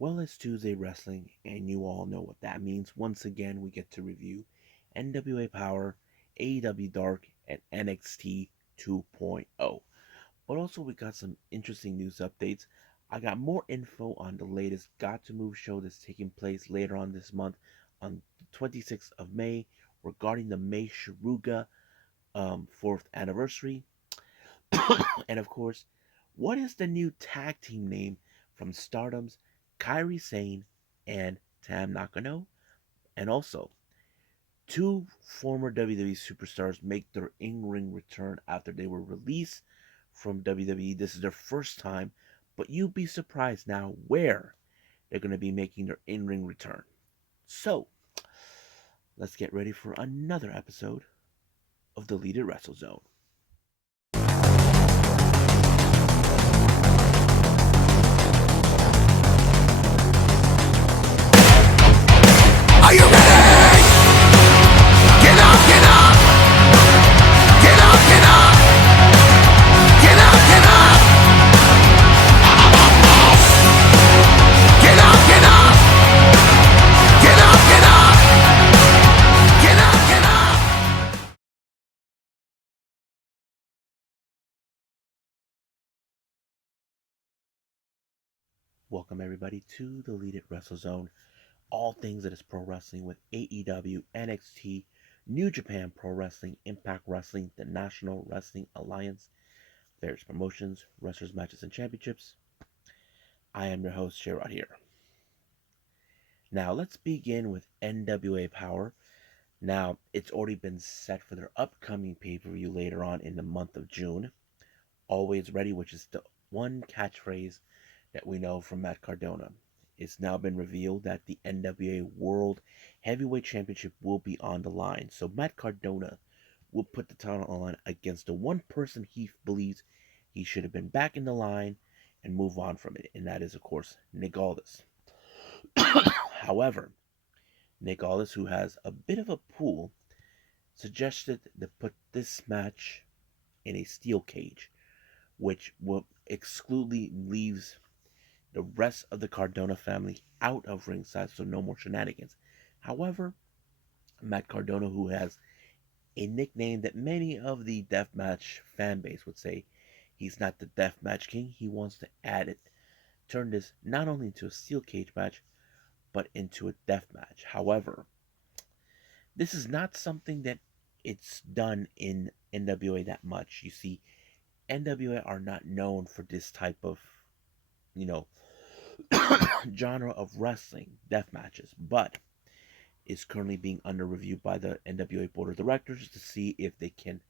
Well, it's Tuesday Wrestling, and you all know what that means. Once again, we get to review NWA Powerrr, AEW Dark, and NXT 2.0. But also, we got some interesting news updates. I got more info on the latest Got to Move show that's taking place later on this month on the 26th of May regarding the May Suruga 4th anniversary. And of course, what is the new tag team name from Stardom's KAIRI Sane and Tam Nakano? And also, two former WWE superstars make their in-ring return after they were released from WWE. This is their first time, but you'd be surprised now where they're going to be making their in-ring return. So, let's get ready for another episode of Deleted Wrestle Zone. Are you ready? Get up, get up! Get up, get up! Get up, get up! Get up, get up! Get up, get up! Get up, get up! Welcome everybody to the Deleted Wrestle Zone. All things that is pro wrestling with AEW, NXT, New Japan Pro Wrestling, Impact Wrestling, the National Wrestling Alliance, various promotions, wrestlers, matches, and championships. I am your host, Sherrod here. Now, let's begin with NWA Powerrr. Now, it's already been set for their upcoming pay-per-view later on in the month of June. Always Ready, which is the one catchphrase that we know from Matt Cardona. It's now been revealed that the NWA World Heavyweight Championship will be on the line. So Matt Cardona will put the title on the line against the one person he believes he should have been back in the line and move on from it. And that is, of course, Nick Aldis. However, Nick Aldis, who has a bit of a pool, suggested to put this match in a steel cage, which will exclusively leaves the rest of the Cardona family out of ringside, so no more shenanigans. However, Matt Cardona, who has a nickname that many of the Deathmatch fan base would say he's not the Deathmatch King, he wants to add it, turn this not only into a steel cage match, but into a death match. However, this is not something that it's done in NWA that much. You see, NWA are not known for this type of, you know, genre of wrestling, death matches, but is currently being under review by the NWA Board of Directors to see if they can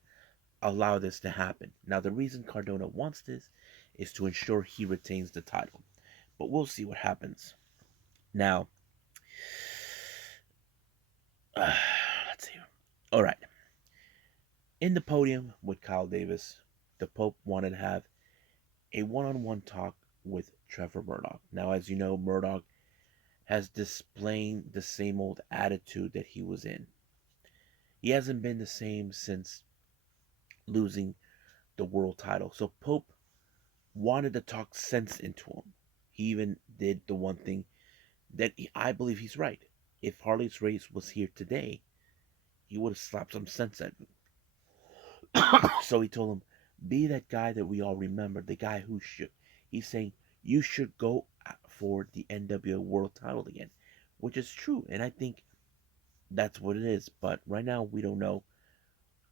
allow this to happen. Now, the reason Cardona wants this is to ensure he retains the title, but we'll see what happens. Now, let's see. All right. In the podium with Kyle Davis, the Pope wanted to have a one-on-one talk with Trevor Murdoch. Now, as you know, Murdoch has displayed the same old attitude that he was in. He hasn't been the same since losing the world title. So Pope wanted to talk sense into him. He even did the one thing that I believe he's right. If Harley's Race was here today, he would have slapped some sense at him. So he told him, be that guy that we all remember, the guy who should. He's saying, you should go for the NWA World title again, which is true, and I think that's what it is. But right now, we don't know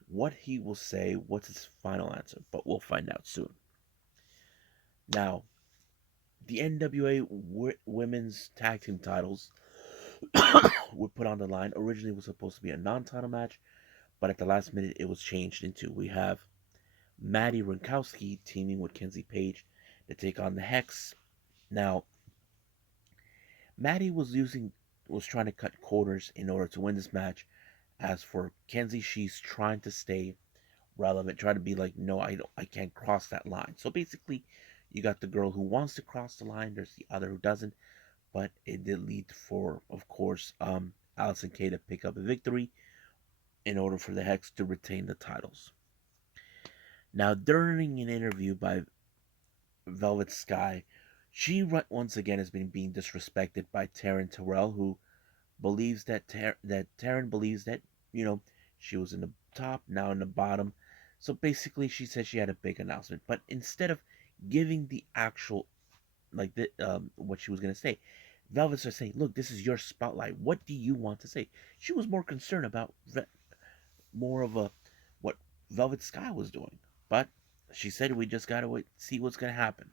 what he will say, what's his final answer, but we'll find out soon. Now, the NWA Women's Tag Team titles were put on the line. Originally, it was supposed to be a non-title match, but at the last minute, it was changed into, we have Maddie Rinkowski teaming with Kenzie Page to take on the Hex. Now, Maddie was trying to cut corners in order to win this match. As for Kenzie, she's trying to stay relevant, trying to be like, no, I can't cross that line. So basically, you got the girl who wants to cross the line. There's the other who doesn't. But it did lead for, of course, Allison Kay to pick up a victory in order for the Hex to retain the titles. Now, during an interview by Velvet Sky, She once again has been being disrespected by Taryn Terrell, who believes that Taryn believes that she was in the top, now in the bottom. So basically, she said she had a big announcement, but instead of giving the actual what she was gonna say, Velvet's are saying, "Look, this is your spotlight. What do you want to say?" She was more concerned about more of a what Velvet Sky was doing, but she said we just gotta wait, see what's gonna happen.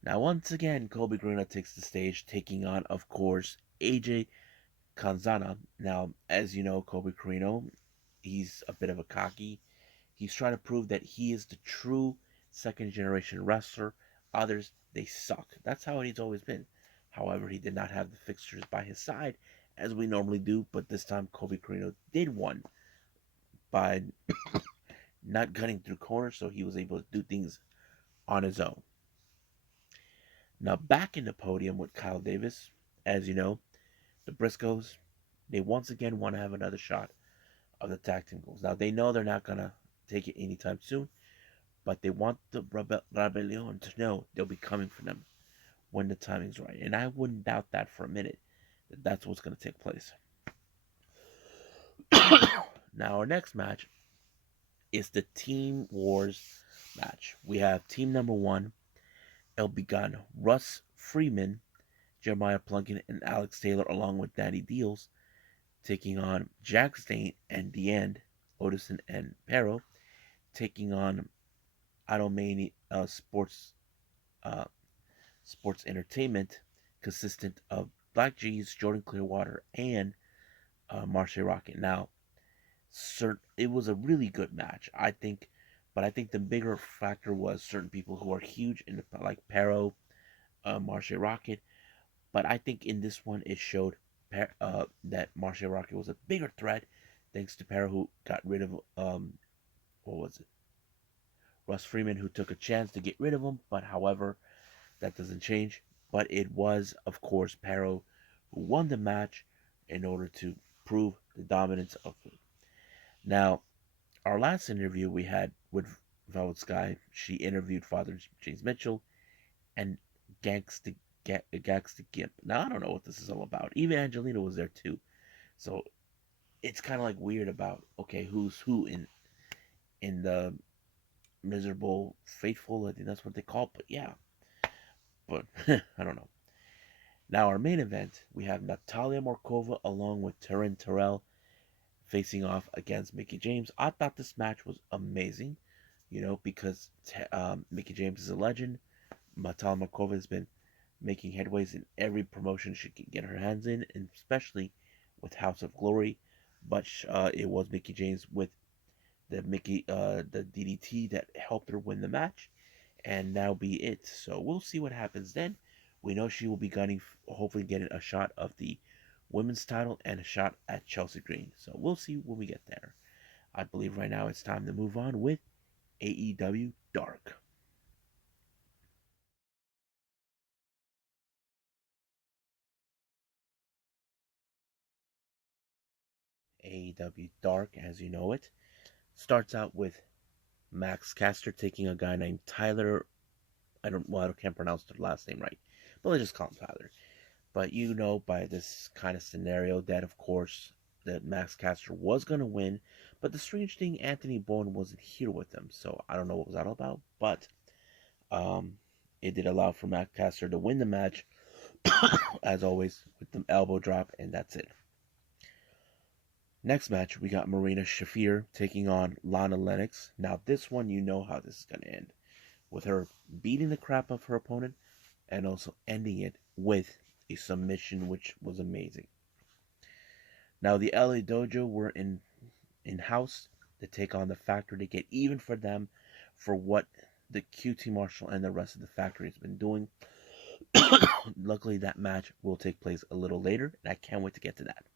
Now, once again, Kobe Gruna takes the stage, taking on, of course, AJ Kanzana. Now, as you know, Kobe Carino, he's a bit of a cocky. He's trying to prove that he is the true second generation wrestler. Others, they suck. That's how he's always been. However, he did not have the fixtures by his side, as we normally do, but this time Kobe Carino did one by not cutting through corners, so he was able to do things on his own. Now, back in the podium with Kyle Davis, as you know, the Briscoes, they once again want to have another shot of the tag team goals. Now, they know they're not going to take it anytime soon, but they want the Rebellion to know they'll be coming for them when the timing's right. And I wouldn't doubt that for a minute, that that's what's going to take place. Now, our next match is the Team Wars match. We have team number 1, El Began, Russ Freeman, Jeremiah Plunkin, and Alex Taylor, along with Danny Deals, taking on Jack Stain and The End, Odison and Pero, taking on Adomani Sports Entertainment, consistent of Black G's, Jordan Clearwater, and Marche Rocket. Now, it was a really good match, I think, but I think the bigger factor was certain people who are huge in like Pero, Marche Rocket. But I think in this one it showed that Marche Rocket was a bigger threat, thanks to Pero, who got rid of what was it? Russ Freeman, who took a chance to get rid of him, but however, that doesn't change. But it was, of course, Pero who won the match in order to prove the dominance of it. Now, our last interview we had with Velvet Sky, she interviewed Father James Mitchell and Gangsta Gimp. Now, I don't know what this is all about. Even Angelina was there too. So it's kind of like weird about, okay, who's who in the Miserable Faithful. I think that's what they call it. But yeah, but I don't know. Now, our main event, we have Natalia Markova along with Taryn Terrell facing off against Mickie James. I thought this match was amazing, because Mickie James is a legend. Natalia Markova has been making headways in every promotion she can get her hands in, and especially with House of Glory. But it was Mickie James with the DDT that helped her win the match, and that'll be it. So we'll see what happens then. We know she will be gunning, hopefully getting a shot of the women's title and a shot at Chelsea Green. So we'll see when we get there. I believe right now it's time to move on with AEW Dark. AEW Dark, as you know it, starts out with Max Caster taking a guy named Tyler. I can't pronounce the last name right, but let's just call him Tyler. But by this kind of scenario that, of course, that Max Caster was going to win. But the strange thing, Anthony Bourne wasn't here with them. So I don't know what was that all about. But it did allow for Max Caster to win the match, as always, with the elbow drop. And that's it. Next match, we got Marina Shafir taking on Lana Lennox. Now, this one, you know how this is going to end. With her beating the crap of her opponent and also ending it with a submission, which was amazing. Now, the LA Dojo were in-house to take on the factory to get even for them for what the QT Marshall and the rest of the factory has been doing. Luckily, that match will take place a little later, and I can't wait to get to that.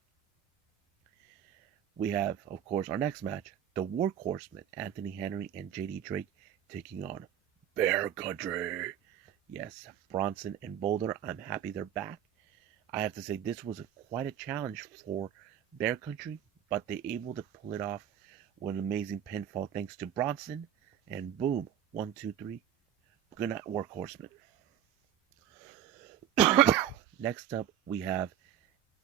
We have, of course, our next match, the Workhorsemen, Anthony Henry and JD Drake taking on Bear Country. Yes, Bronson and Boulder, I'm happy they're back. I have to say, this was quite a challenge for Bear Country, but they able to pull it off with an amazing pinfall thanks to Bronson. And boom, 1, 2, 3. Good night, Workhorsemen. Next up, we have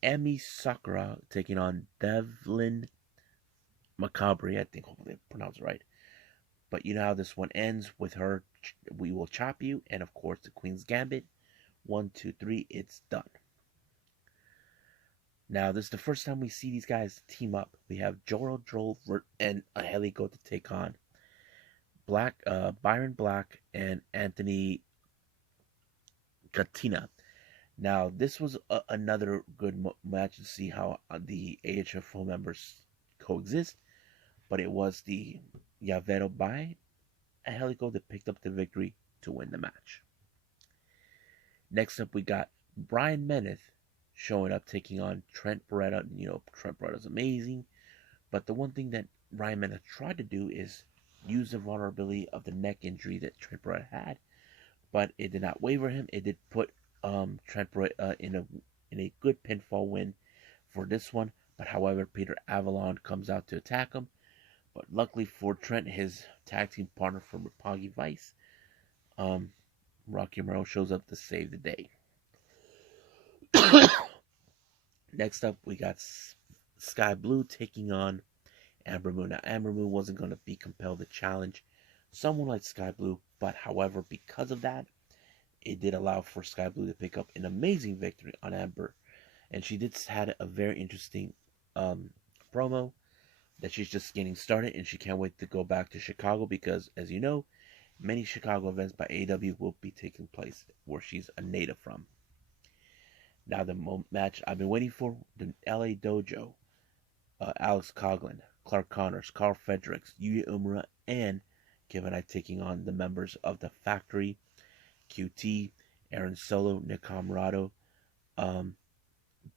Emi Sakura taking on Devlin Macabre. I think hopefully I pronounced it right. But you know how this one ends with her, we will chop you, and of course the Queen's Gambit. 1, 2, 3, it's done. Now, this is the first time we see these guys team up. We have Joro Joel and Angelico to take on Byron Black and Anthony Katina. Now, this was another good match to see how the AHFO members coexist, but it was the Llavero by Angelico that picked up the victory to win the match. Next up, we got Brian Meneth showing up, taking on Trent Beretta. Trent Beretta's amazing, but the one thing that Brian Meneth tried to do is use the vulnerability of the neck injury that Trent Beretta had, but it did not waver him. It did put Trent Beretta in a good pinfall win for this one. But however, Peter Avalon comes out to attack him. But luckily for Trent, his tag team partner from Roppongi Vice, Rocky Romero, shows up to save the day. Next up, we got Sky Blue taking on Amber Moon. Now, Amber Moon wasn't going to be compelled to challenge someone like Sky Blue, but however, because of that, it did allow for Sky Blue to pick up an amazing victory on Amber. And she did had a very interesting promo that she's just getting started, and she can't wait to go back to Chicago because, as you know, many Chicago events by AEW will be taking place where she's a native from. Now the match I've been waiting for, the LA Dojo, Alex Coughlin, Clark Connors, Carl Fredericks, Yuya Uemura, and Kevin Knight taking on the members of the Factory, QT, Aaron Solo, Nick Comoroto,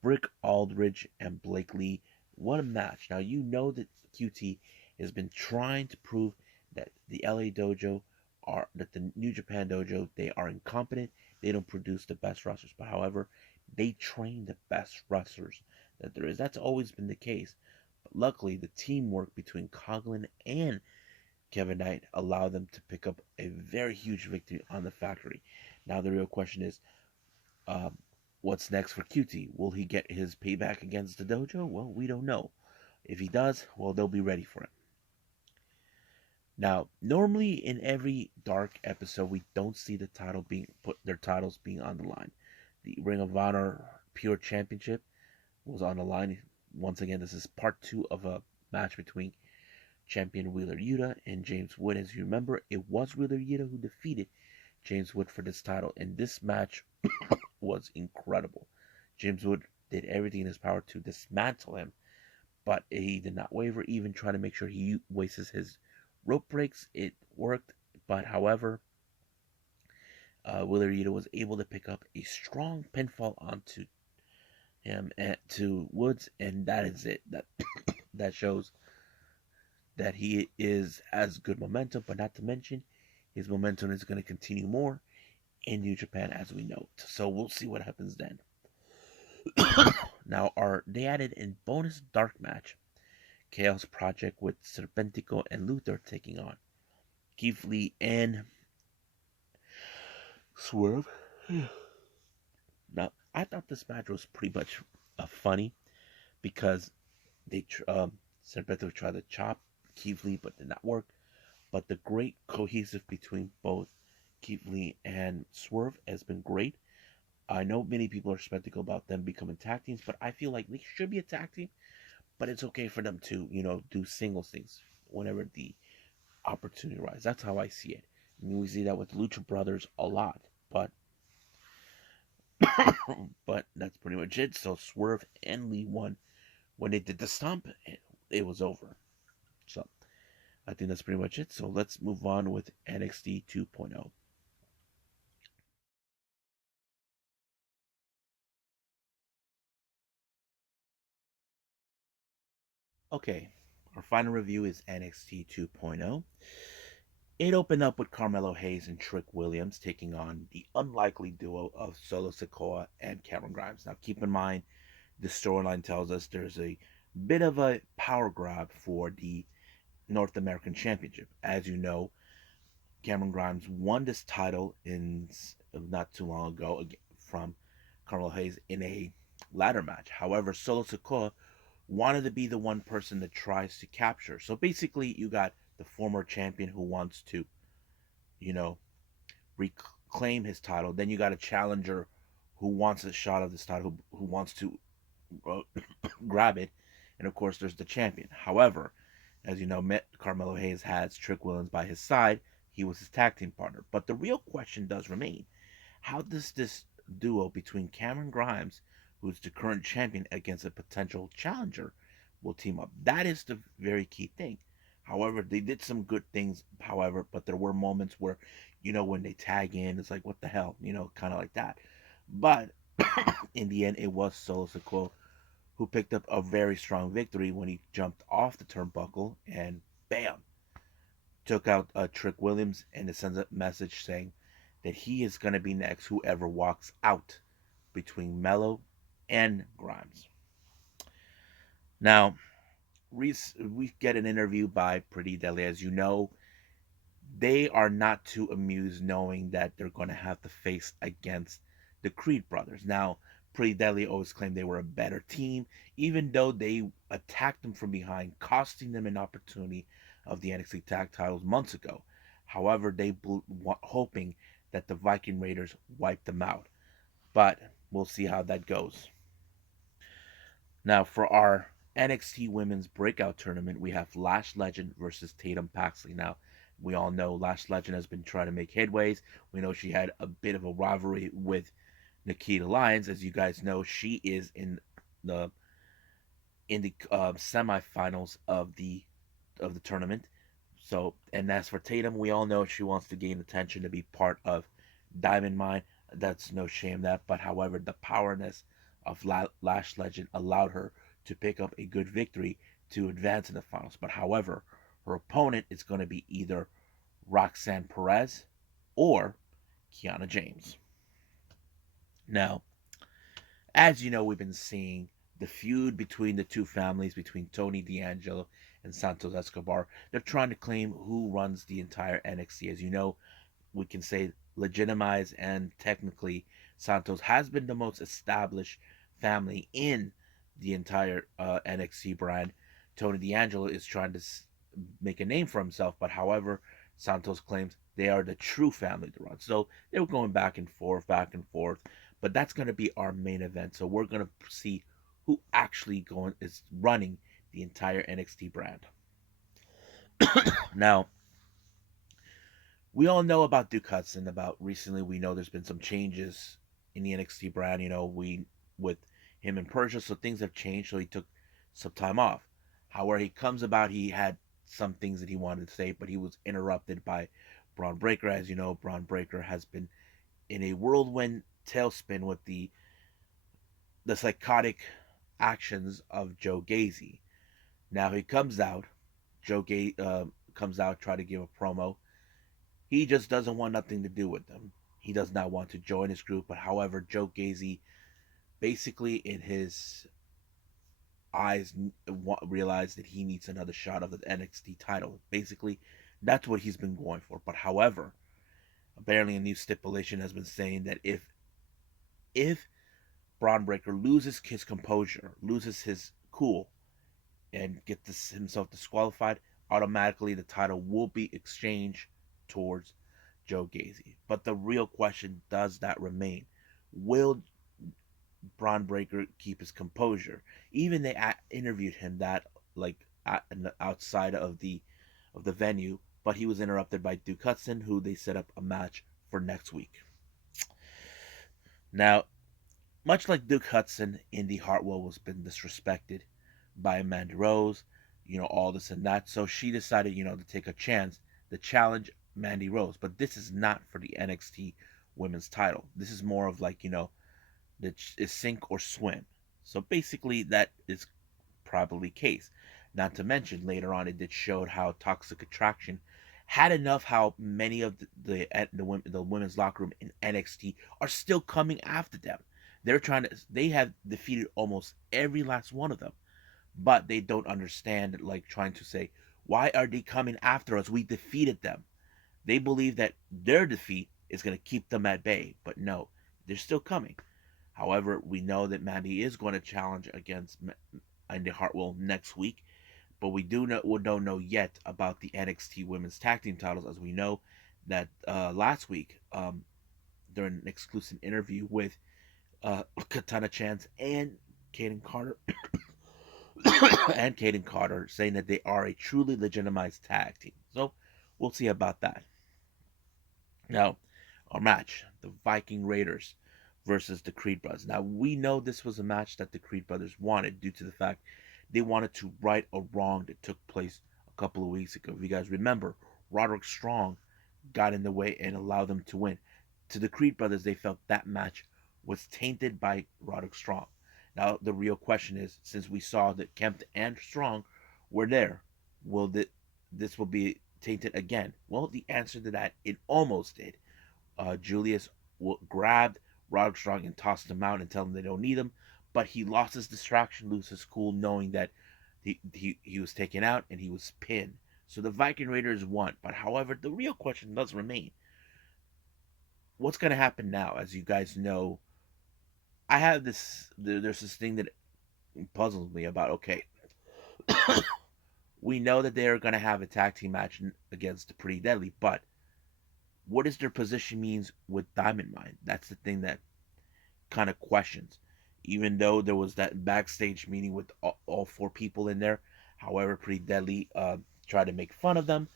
Brick Aldridge, and Blake Lee. What a match. Now you know that QT has been trying to prove that the LA Dojo that the New Japan Dojo, they are incompetent. They don't produce the best wrestlers. But however, they train the best wrestlers that there is. That's always been the case. But luckily, the teamwork between Coughlin and Kevin Knight allowed them to pick up a very huge victory on the Factory. Now the real question is, what's next for QT? Will he get his payback against the dojo? Well, we don't know. If he does, well, they'll be ready for him. Now, normally in every Dark episode, we don't see their titles being on the line. The Ring of Honor Pure Championship was on the line. Once again, this is part 2 of a match between champion Wheeler Yuta and James Wood. As you remember, it was Wheeler Yuta who defeated James Wood for this title, and this match was incredible. James Wood did everything in his power to dismantle him, but he did not waver, even trying to make sure he wastes his rope breaks. It worked, but however, Wheeler Yuta was able to pick up a strong pinfall onto him and to Woods, and that is it. That shows that he has good momentum, but not to mention his momentum is going to continue more in New Japan, as we know. So we'll see what happens then. Now, they added in bonus Dark match, Chaos Project with Serpentico and Luther taking on Keith Lee and Swerve. Now, I thought this match was pretty much funny because Serpentico tried to chop Keith Lee, but did not work. But the great cohesive between both Keith Lee and Swerve has been great. I know many people are skeptical about them becoming tag teams, but I feel like they should be a tag team. But it's okay for them to, do singles things whenever the opportunity arises. That's how I see it. I mean, we see that with Lucha Brothers a lot, but but that's pretty much it. So Swerve and Lee won. When they did the stomp, it was over. So I think that's pretty much it. So let's move on with NXT 2.0. Okay, our final review is NXT 2.0. It opened up with Carmelo Hayes and Trick Williams taking on the unlikely duo of Solo Sikoa and Cameron Grimes. Now, keep in mind, the storyline tells us there's a bit of a power grab for the North American Championship. As you know, Cameron Grimes won this title in not too long ago from Carmelo Hayes in a ladder match. However, Solo Sikoa wanted to be the one person that tries to capture. So basically, you got the former champion who wants to, you know, reclaim his title. Then you got a challenger who wants a shot of this title, who wants to uh, grab it. And of course, there's the champion. However, as you know, Carmelo Hayes has Trick Williams by his side. He was his tag team partner. But the real question does remain: how does this duo between Cameron Grimes, who's the current champion, against a potential challenger, will team up? That is the very key thing. However, they did some good things, however, but there were moments where, when they tag in, it's like, what the hell, kind of like that. But in the end, it was Solo Sikoa who picked up a very strong victory when he jumped off the turnbuckle and bam, took out Trick Williams, and it sends a message saying that he is going to be next, whoever walks out between Mello and Grimes. Now, we get an interview by Pretty Deadly. As you know, they are not too amused knowing that they're going to have to face against the Creed brothers. Now, Pretty Deadly always claimed they were a better team, even though they attacked them from behind, costing them an opportunity of the NXT Tag Titles months ago. However, they hoping that the Viking Raiders wipe them out. But we'll see how that goes. Now, for our NXT Women's Breakout Tournament, we have Lash Legend versus Tatum Paxley. Now, we all know Lash Legend has been trying to make headways. We know she had a bit of a rivalry with Nikita Lyons. As you guys know, she is the semifinals of the tournament. So, and as for Tatum, we all know she wants to gain attention to be part of Diamond Mine. That's no shame that. But however, the powerness of Lash Legend allowed her to pick up a good victory to advance in the finals. But however, her opponent is going to be either Roxanne Perez or Kiana James. Now, as you know, we've been seeing the feud between the two families, between Tony D'Angelo and Santos Escobar. They're trying to claim who runs the entire NXT. As you know, we can say legitimize, and technically Santos has been the most established family in the entire NXT brand. Tony D'Angelo is trying to make a name for himself, but however, Santos claims they are the true family to run. So they were going back and forth, but that's going to be our main event. So we're going to see who actually is running the entire NXT brand. Now, we all know about Duke Hudson. About recently, we know there's been some changes in the NXT brand. We with him in Persia, so things have changed. So he took some time off. However, he comes about, he had some things that he wanted to say, but he was interrupted by Braun Breaker. As you know, Braun Breaker has been in a whirlwind tailspin with the psychotic actions of Joe Gacy. Now he comes out. Joe comes out, try to give a promo. He just doesn't want nothing to do with them. He does not want to join his group. But however, Joe Gacy, basically in his eyes, realized that he needs another shot of the NXT title. Basically, that's what he's been going for. But however, apparently a new stipulation has been saying that if Braun Breaker loses his composure, loses his cool, and gets himself disqualified, automatically the title will be exchanged towards Joe Gacy. But the real question does that remain: will Braun Breaker keep his composure? Even they interviewed him that outside of the venue, but he was interrupted by Duke Hudson, who they set up a match for next week. Now, much like Duke Hudson, Indy Hartwell was been disrespected by Mandy Rose, all this and that. So she decided, to take a chance to challenge Mandy Rose. But this is not for the NXT women's title. This is more of that is sink or swim. So basically, that is probably the case. Not to mention, later on, it did show how Toxic Attraction had enough. How many of the women's locker room in NXT are still coming after them. They have defeated almost every last one of them, but they don't understand, trying to say, why are they coming after us? We defeated them. They believe that their defeat is going to keep them at bay, but no, they're still coming. However, we know that Mandy is going to challenge against Indy Hartwell next week, but we don't know yet about the NXT Women's Tag Team titles, as we know that last week during an exclusive interview with Katana Chance and Kaden Carter and Kaden Carter, saying that they are a truly legitimized tag team. So we'll see about that. Now, our match, the Viking Raiders versus the Creed Brothers. Now, we know this was a match that the Creed Brothers wanted due to the fact they wanted to right a wrong that took place a couple of weeks ago. If you guys remember, Roderick Strong got in the way and allowed them to win. To the Creed Brothers, they felt that match was tainted by Roderick Strong. Now, the real question is, since we saw that Kemp and Strong were there, will this will be tainted again? Well, the answer to that, it almost did. Julius grabbed Roderick Strong and tossed him out and told him they don't need him, but he lost his distraction, lose his cool, knowing that he was taken out and he was pinned. So the Viking Raiders won. But however, the real question does remain: what's going to happen now? As you guys know, I have this. There's this thing that puzzles me about. Okay, we know that they're going to have a tag team match against the Pretty Deadly, but what does their position means with Diamond Mine? That's the thing that kind of questions. Even though there was that backstage meeting with all four people in there, however, Pretty Deadly tried to make fun of them,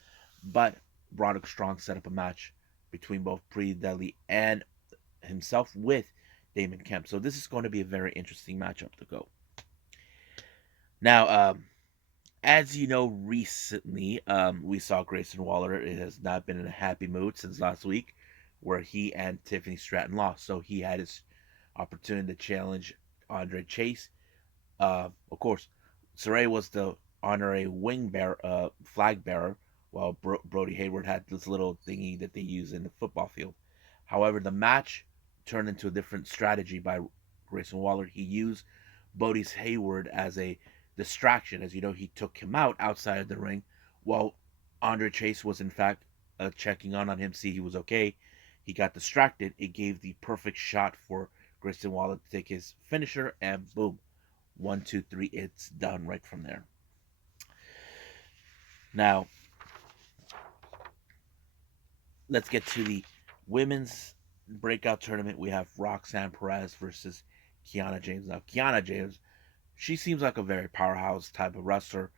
but Roderick Strong set up a match between both Pretty Deadly and himself with Damon Kemp. So this is going to be a very interesting matchup to go. Now, as you know, recently we saw Grayson Waller. It has not been in a happy mood since last week, where he and Tiffany Stratton lost. So he had his opportunity to challenge Andre Chase. Of course, Saray was the honorary flag bearer, while Brody Hayward had this little thingy that they use in the football field. However, the match turned into a different strategy by Grayson Waller. He used Brody's Hayward as a distraction. As you know, he took him out outside of the ring, while Andre Chase was in fact checking on him, see he was okay. He got distracted. It gave the perfect shot for Grayson Waller to take his finisher, and boom, 1, 2, 3, it's done right from there. Now, let's get to the women's breakout tournament. We have Roxanne Perez versus Kiana James. Now, Kiana James, she seems like a very powerhouse type of wrestler,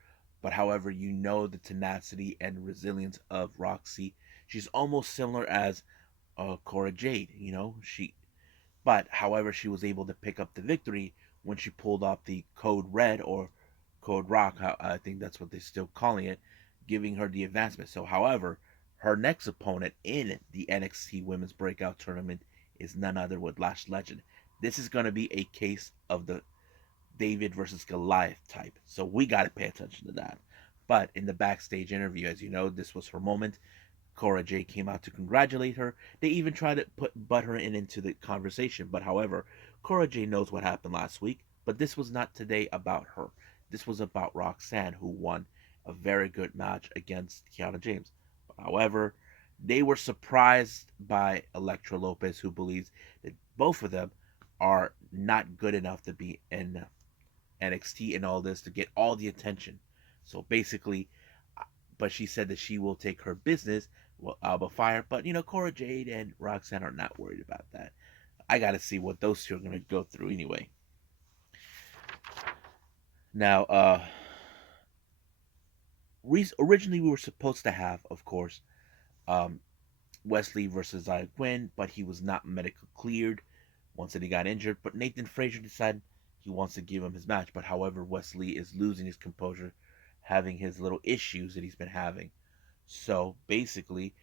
but however, you know the tenacity and resilience of Roxy. She's almost similar as Cora Jade. But however, she was able to pick up the victory when she pulled off the Code Red or Code Rock. I think that's what they're still calling it, giving her the advancement. So, however, her next opponent in the NXT Women's Breakout Tournament is none other with Lash Legend. This is going to be a case of the David versus Goliath type. So we got to pay attention to that. But in the backstage interview, as you know, this was her moment. Cora Jade came out to congratulate her. They even tried to butt her into the conversation. But however, Cora Jade knows what happened last week. But this was not today about her. This was about Roxanne, who won a very good match against Kiana James. However, they were surprised by Elektra Lopez, who believes that both of them are not good enough to be in NXT and all this to get all the attention. So basically, but she said that she will take her business, Alba Fire. But Cora Jade and Roxanne are not worried about that. I got to see what those two are going to go through anyway. Now, originally we were supposed to have, of course, Wesley versus Zaya Quinn, but he was not medically cleared once he got injured. But Nathan Frazier decided he wants to give him his match. But however, Wesley is losing his composure, having his little issues that he's been having. So basically,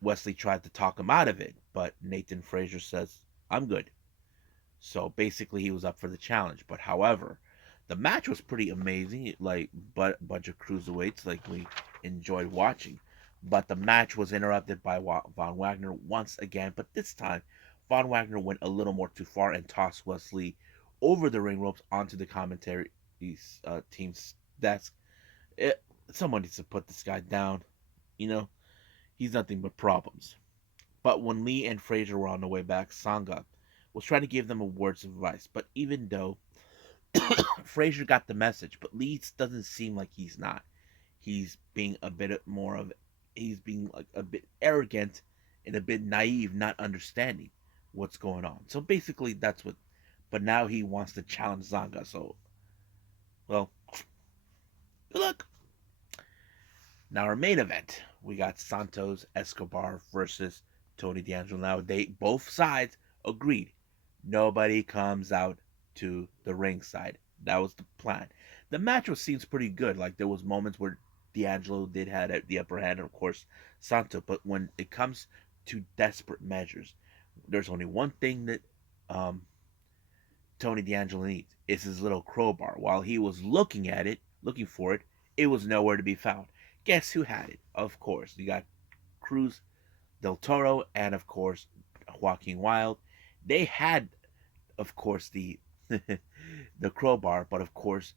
Wesley tried to talk him out of it, but Nathan Frazier says, I'm good. So basically, he was up for the challenge. But however, the match was pretty amazing, like bunch of cruiserweights, like we enjoyed watching. But the match was interrupted by Von Wagner once again. But this time, Von Wagner went a little more too far and tossed Wesley over the ring ropes onto the commentary team's desk. Someone needs to put this guy down. He's nothing but problems. But when Lee and Frazier were on the way back, Sangha was trying to give them a words of advice. But even though Frazier got the message, but Lee doesn't seem like he's not. He's being a bit more of, he's being like a bit arrogant and a bit naive, not understanding what's going on. So basically, that's what. But now he wants to challenge Zanga. So, well, good luck. Now our main event, we got Santos Escobar versus Tony D'Angelo. Now they both sides agreed. Nobody comes out to the ringside. That was the plan. The match was seems pretty good. Like there was moments where D'Angelo did have the upper hand, and of course Santos. But when it comes to desperate measures, there's only one thing that um, Tony D'Angelo needs. It's his little crowbar. While he was looking at it, looking for it, it was nowhere to be found. Guess who had it? Of course, you got Cruz Del Toro and of course Joaquin Wild. They had, of course, the the crowbar, but of course,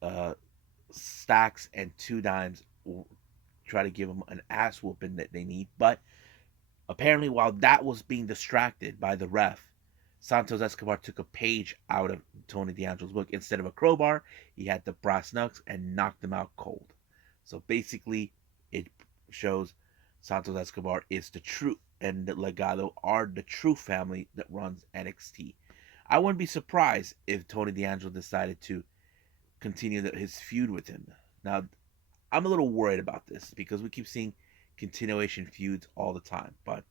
uh, Stacks and Two Dimes try to give them an ass whooping that they need. But apparently, while that was being distracted by the ref, Santos Escobar took a page out of Tony D'Angelo's book. Instead of a crowbar, he had the brass knucks and knocked him out cold. So basically, it shows Santos Escobar is the true, and the Legado are the true family that runs NXT. I wouldn't be surprised if Tony D'Angelo decided to continue his feud with him. Now, I'm a little worried about this because we keep seeing continuation feuds all the time, but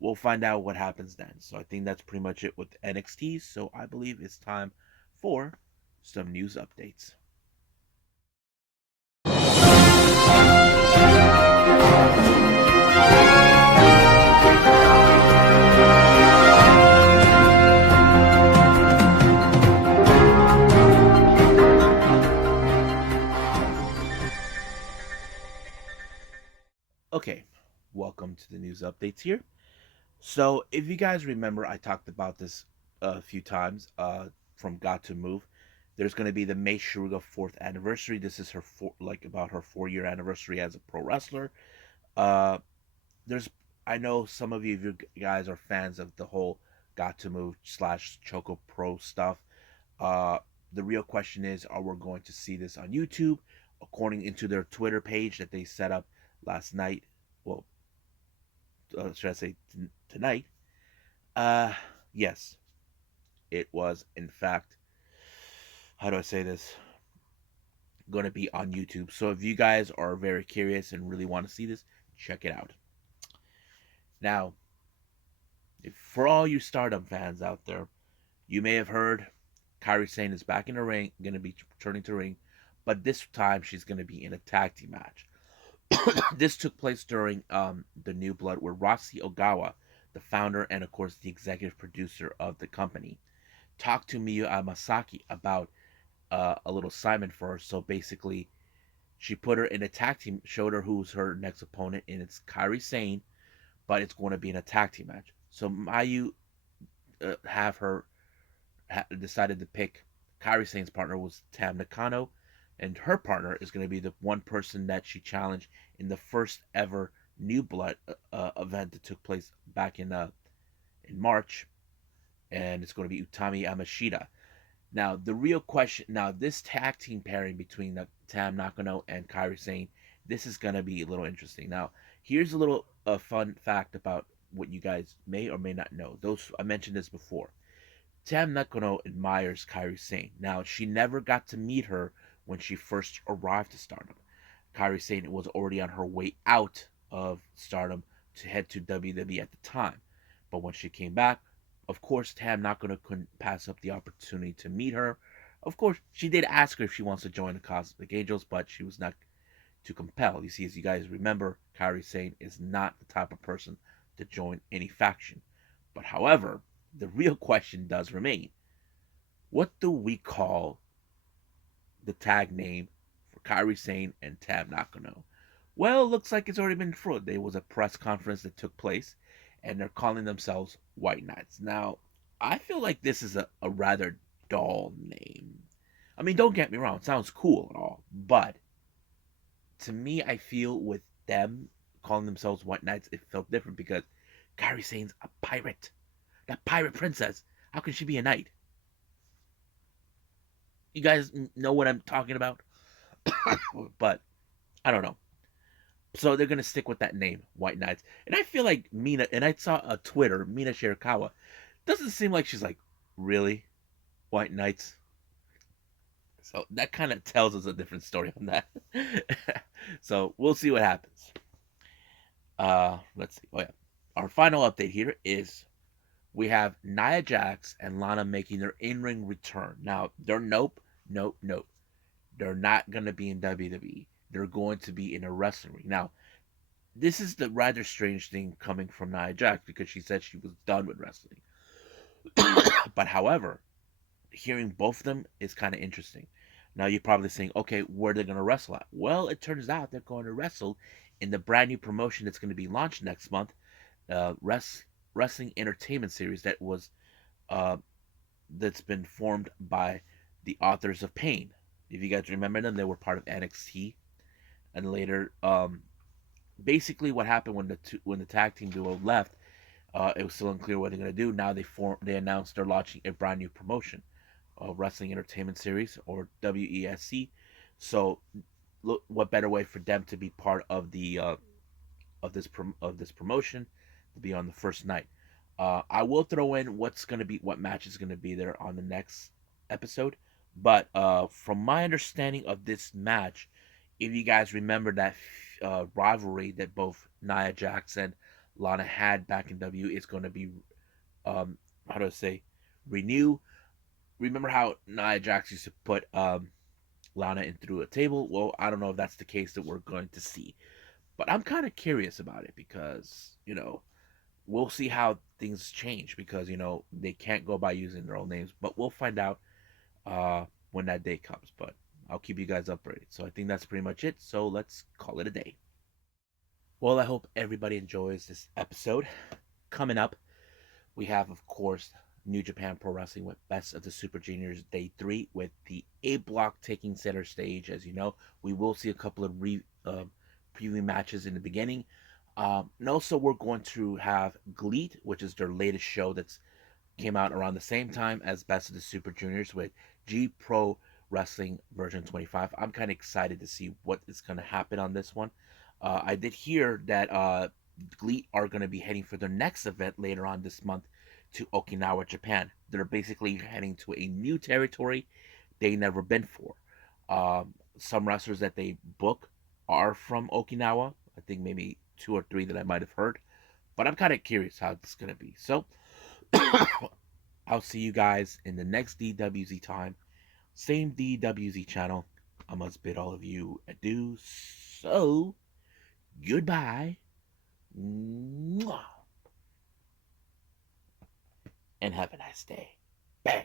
we'll find out what happens then. So I think that's pretty much it with NXT. So I believe it's time for some news updates. Okay, welcome to the news updates here. So, if you guys remember, I talked about this a few times from Got to Move. There's going to be the May Suruga 4th anniversary. This is her about her 4-year anniversary as a pro wrestler. Uh, there's I know some of you guys are fans of the whole Got to Move slash Choco Pro stuff. Uh, the real question is, are we going to see this on YouTube? According into their Twitter page that they set up last night, well, should I say tonight? Uh, yes, it was in fact. How do I say this? Going to be on YouTube. So if you guys are very curious and really want to see this, check it out. Now, for all you Stardom fans out there, you may have heard Kairi Sane is back in the ring, going to be returning to the ring, but this time she's going to be in a tag team match. This took place during the New Blood, where Rossi Ogawa, the founder and of course the executive producer of the company, talked to Miyu Amasaki about a little assignment for her. So basically, she put her in a tag team, showed her who's her next opponent, and it's Kairi Sane, but it's going to be in a tag team match. So Mayu decided to pick Kairi Sane's partner was Tam Nakano, and her partner is going to be the one person that she challenged in the first ever New Blood event that took place back in March, and it's going to be Utami Yamashita. Now, the real question, now this tag team pairing between Tam Nakano and Kairi Sane, this is going to be a little interesting. Now, here's a little fun fact about what you guys may or may not know. I mentioned this before. Tam Nakano admires Kairi Sane. Now, she never got to meet her when she first arrived to Stardom. Kairi Sane was already on her way out of Stardom to head to WWE at the time. But when she came back, of course, Tam Nakano couldn't pass up the opportunity to meet her. Of course, she did ask her if she wants to join the Cosmic Angels, but she was not to compel. You see, as you guys remember, Kairi Sane is not the type of person to join any faction. But however, the real question does remain. What do we call the tag name for Kairi Sane and Tam Nakano? Well, looks like it's already been fruit. There was a press conference that took place, and they're calling themselves White Knights. Now, I feel like this is a rather dull name. I mean, don't get me wrong, it sounds cool and all, but to me, I feel with them calling themselves White Knights, it felt different because Kairi Sane's a pirate. That pirate princess. How can she be a knight? You guys know what I'm talking about? But I don't know. So they're gonna stick with that name, White Knights. And I feel like Mina, and I saw a Twitter, Mina Shirakawa, doesn't seem like she's like, really? White Knights? So that kind of tells us a different story on that. So we'll see what happens. Let's see. Oh yeah. Our final update here is we have Nia Jax and Lana making their in-ring return. Now, they're nope. They're not gonna be in WWE. They're going to be in a wrestling ring. Now, this is the rather strange thing coming from Nia Jax because she said she was done with wrestling. But however, hearing both of them is kind of interesting. Now you're probably saying, okay, where are they going to wrestle at? Well, it turns out they're going to wrestle in the brand new promotion that's going to be launched next month, Wrestling Entertainment Series uh, that's been formed by the authors of Pain. If you guys remember them, they were part of NXT, and later, basically, what happened when the tag team duo left, it was still unclear what they're going to do. Now they announced they're launching a brand new promotion, Wrestling Entertainment Series, or WESC. So, look, what better way for them to be part of the of this promotion, to be on the first night. I will throw in what match is gonna be there on the next episode. But from my understanding of this match, if you guys remember that rivalry that both Nia Jax and Lana had back in W, is going to be how do I say renew. Remember how Nia Jax used to put Lana in through a table? Well, I don't know if that's the case that we're going to see, but I'm kind of curious about it because we'll see how things change because they can't go by using their own names, but we'll find out when that day comes. But I'll keep you guys updated. So I think that's pretty much it. So let's call it a day. Well, I hope everybody enjoys this episode. Coming up, we have, of course, New Japan Pro Wrestling with Best of the Super Juniors Day 3 with the A block taking center stage. As you know, we will see a couple of preview matches in the beginning. And also, we're going to have GLEAT, which is their latest show that's came out around the same time as Best of the Super Juniors with G Pro Wrestling version 25. I'm kind of excited to see what is going to happen on this one. I did hear that GLEAT are going to be heading for their next event later on this month to Okinawa, Japan. They're basically heading to a new territory they never been for. Some wrestlers that they book are from Okinawa. I think maybe two or three that I might have heard. But I'm kind of curious how it's going to be. So I'll see you guys in the next DWZ time. Same DWZ channel. I must bid all of you adieu. So, goodbye. Mwah. And have a nice day. Bang.